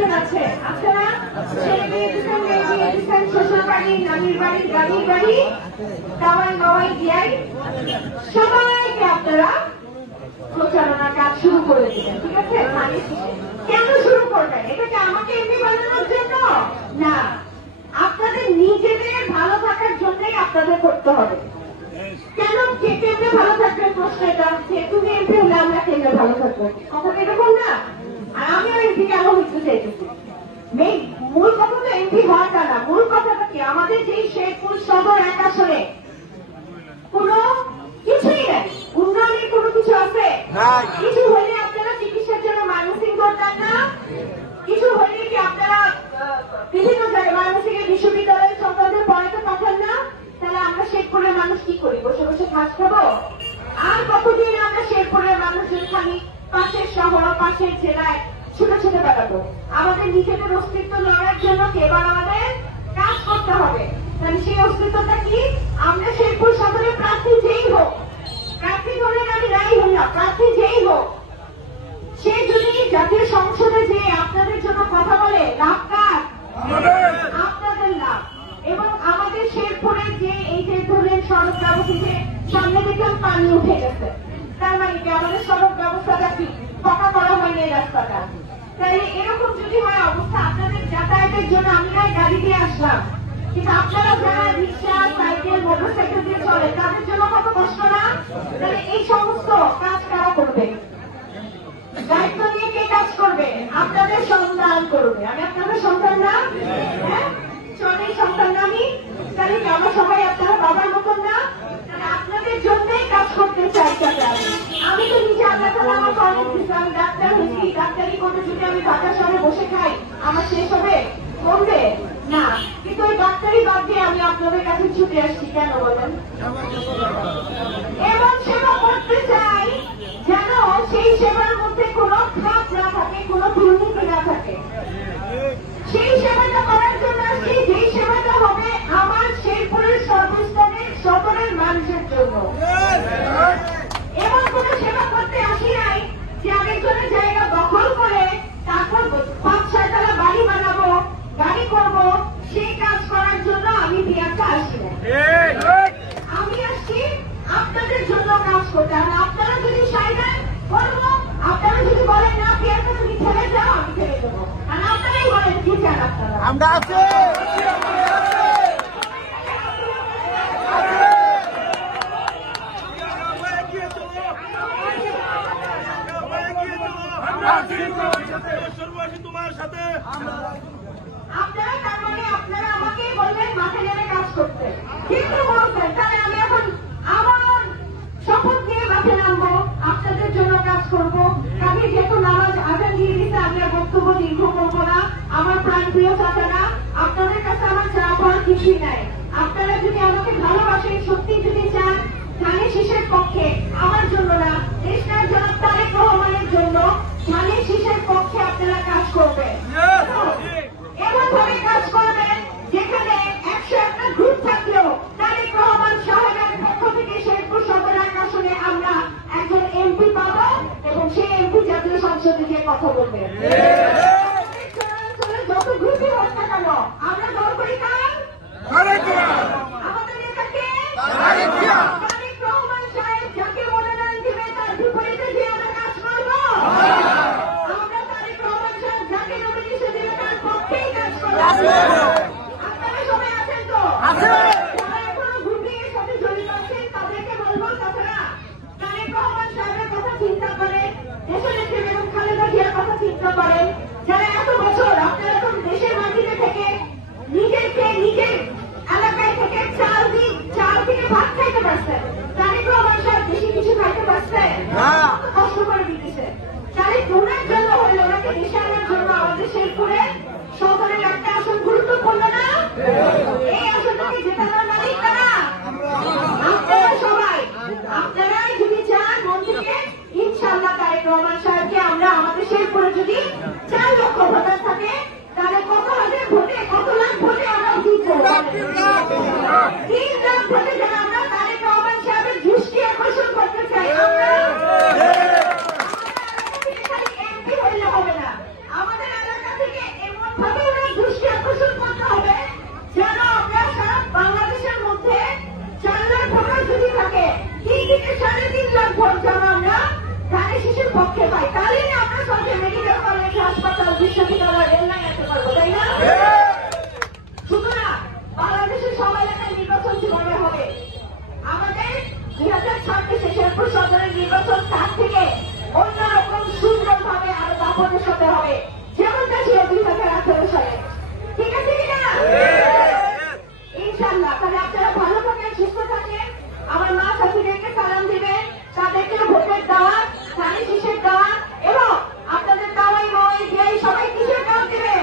মানুষজন আছে, আছে না? ছেলে মেয়ে এডুকেশন, মেয়ে মেয়ে এডুকেশন, শ্বশুর বাড়ি, নানির বাড়ি, দাদির বাড়ি, দাওয়াই বাবাই দিয়াই সবাইকে আপনারা প্রচারণার কাজ শুরু করে দিলেন, ঠিক আছে? কেন শুরু করবেন? এটাকে আমাকে এমনি বানানোর জন্য না, আপনাদের নিজেদের ভালো থাকার জন্যই আপনাদের করতে হবে। কেন কেমনে ভালো থাকবে প্রশ্ন এটা, তুমি এমপি হলে আমরা কেমনে ভালো থাকবো, কথাটা এরকম না? আর আমিও এমপি কেন হইতে চাইতেছি, মূল কথা তো এমপি হওয়াটা না, মূল কথাটা কি আমাদের যেই শেরপুর সদর 1 আসনে কোনো কিছুই নাই, উন্নয়নের কোনো কিছু আছে? কিছু হলে আপনারা চিকিৎসার জন্য ময়মনসিংহ করতেন না? কিছু হলে কি আপনারা বিভিন্ন জায়গায় ময়মনসিংহের বিশ্ববিদ্যালয়ের সন্তানদের পড়াতে পাঠান না? তাহলে আমরা শেরপুরের মানুষ কি করি, বসে বসে ঘাস খাবো? আর কতদিন আমরা শেরপুরের মানুষজন খালি পাশের শহর, পাশের জেলায় ছোট ছোট বেড়াবো? আমাদের নিজেদের অস্তিত্ব লড়ার জন্য এবার আমাদের কাজ করতে হবে। তাহলে সেই অস্তিত্বটা কি? আমরা শেরপুর সদরের প্রার্থী যেই হোক, প্রার্থী হলেন আমি নাই হই না, প্রার্থী যেই হোক, সে যদি জাতীয় সংসদে যে আপনাদের জন্য কথা বলে, লাভ কার? আপনাদের লাভ। এবং আমাদের শেরপুরের যে এই যে ধরনের সড়ক ব্যবস্থা, সামনে দেখলাম পানি উঠে গেছে, তার মানে কি আমাদের সড়ক ব্যবস্থাটা কি পাকা করা হয়নি এই রাস্তাটা? তাই এরকম যদি হয় অবস্থা, আপনাদের যাতায়াতের জন্য আমি না গাড়ি দিয়ে আসলাম, কিন্তু আপনারা যারা রিক্সা, সাইকেল, মোটর সাইকেল দিয়ে চলে তাদের জন্য কত কষ্ট না? তাহলে এই সমস্ত কাজ কারা করবে? দায়িত্ব নিয়ে কে কাজ করবে? আপনাদের সন্তান করবে। আমি আপনাদের সন্তান না? হ্যাঁ, চলেই সন্তান না আমি? তাহলে আমরা সবাই আপনারা বাবার মতন না? আপনাদের জন্যই কাজ করতে চাই। আমি তো নিজে আল্লাহ তাআলা আমাকে অনেক দিচ্ছে, আমি ডাক্তার হয়েছি, ডাক্তারি করে যদি আমি ঢাকা শহরে বসে খাই আমার শেষ হবে? করবে না। কিন্তু ওই ডাক্তারি বাদ দিয়ে আমি আপনাদের কাছে ছুটে আসছি, কেন বলেন? এমন সেবা করতে চাই যেন সেই সেবার মধ্যে কোনো খাপ না থাকে, কোনো দুর্নীতি না থাকে। সেই সেবাটা করার জন্য আসছি, যেই সেবাটা হবে আমার শেরপুরের সর্বস্তরের সদরের মানুষের জন্য। এমন কোন সেবা করতে আসি নাই যে আরেকজনের জায়গা দখল করে তারপর 5-6 তলা বাড়ি বানাবো, গাড়ি করবো, সেই কাজ করার জন্য আমি বিয়ারটা আসি না। আমি আসছি আপনাদের জন্য কাজ করতে। আর আপনারা যদি চাইবেন করবো, আপনারা যদি বলেন না বিয়ারটা তুমি ছেড়ে যাও, আমি ছেড়ে দেবো। আর আপনারাই বলেন কি চান আপনারা? আমরা আছি। তোমার সাথে আপনারা, তার মানে আপনারা আমাকে বললেন মাঠে নেমে কাজ করতে, কিন্তু বলছেন তাহলে আমি এখন আমার শপথ নিয়ে মাঠে নামবো, আপনাদের জন্য কাজ করবো। আমি যেহেতু নামাজ আজান দিয়ে দিতে আমি আর বক্তব্য দীর্ঘ করবো না। আমার প্রাণ প্রিয় চাচারা, আপনাদের কাছে আমার চাওয়ার কিছুই নাই। আপনারা যদি আমাকে ভালোবাসেন, সত্যি যদি চান, ধানের শীষের পক্ষে, আমার জন্য না, দেশটার জনাব তারেক রহমানের জন্য ধানের শীষের পক্ষে আপনারা কাজ করবেন। এমন ভাবে কাজ করবেন যেখানে 101টা গ্রুপ থাকলেও তারেক রহমান সাহেবের পক্ষ থেকে শেরপুর সদর 1 আসনে আমরা একজন এমপি পাবো এবং সেই এমপি জাতীয় সংসদে গিয়ে কথা বলবে। যত গ্রুপই হোক না কেন আমরা দল করি কাজ, আমাদের নেতাকে তারেক রহমান সাহেব যাকে মনোনয়ন দিবে তার বিপরীতে যে আমরা কাজ করবো। আমরা তারেক রহমান সাহেব যাকে নমিনেশন দিবে তার পক্ষেই কাজ করবো। আপনারা সবাই আছেন তো? যারা এখনো গ্রুপিং এর সাথে জড়িত আছেন তাদেরকে বলবো, তাছাড়া তারেক রহমান সাহেবের কথা চিন্তা করেন, দেশনেত্রী বেগম খালেদা জিয়ার কথা চিন্তা করেন। যারা এত বছর আপনারা তো দেশের মাটিতে থেকে নিজেকে নিজের এলাকায় থেকে চাল থেকে ভাত খাইতে পারছেন, তারেক রহমান সাহেব বেশি কিছু খাইতে পারছে? কষ্ট করে দিতেছে। তাহলে ওনার জন্য হলে ওনাকে দেশে আনার জন্য আমাদের শেরপুরে সদরের একটা আসন গুরুত্বপূর্ণ না? এই আসনটাকে জেতানোর মালিক কারা? আপনারা সবাই। আপনারাই যদি চান মন থেকে, ইনশাআল্লাহ তারেক রহমান সাহেবকে আমরা আমাদের শেরপুরে যদি 4 লক্ষ ভোটার থাকে তাহলে কত হাজার ভোটে, কত লাখ ভোটে আমরা জিতবো? 3 লাখ ভোটে যারা আমরা তারেক রহমান সাহেবের দৃষ্টি আকর্ষণ করতে চাই। আমরা খালি এমপি হইলে হবে না, আমাদের এলাকা থেকে 3.5 লাখ ভোট যেন আমরা ধানের শীষের পক্ষে পাই, তাহলেই আমরা সরকারি মেডিকেল কলেজ, হাসপাতাল, বিশ্ববিদ্যালয়, রেল লাইন যেতে পারবো, তাই না? সুতরাং বাংলাদেশের সব এলাকায় নির্বাচন কিভাবে হবে? আমাদের 2026 শেরপুর সদরের নির্বাচন তার থেকে অন্যরকম সুন্দরভাবে আরো দাপটের সাথে হবে, যেমনটা ছিল 2018 সালে। ঠিক আছে কিনা? ইনশাল্লাহ। তাহলে আপনারা ভালো থাকেন, সুস্থ থাকেন, আমার মা চাচিদেরকে সালাম দিবেন, তাদেরকে ভোটের দাওয়াত, ধানের শীষের দাওয়াত, এবং আপনাদের দাওয়াই মাওয়াই দিয়াই সবাই কিসের দাওয়াত দেবে?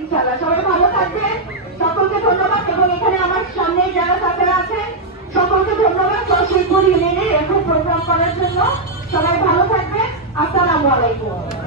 ইনশাল্লাহ। সবাই ভালো থাকবেন, সকলকে ধন্যবাদ। এবং এখানে আমার সামনে যারা ছাত্ররা আছেন সকলকে ধন্যবাদ শিরপুর ইউনিয়নের এরকম প্রোগ্রাম করার জন্য। সবাই ভালো থাকবেন। আসসালামু আলাইকুম।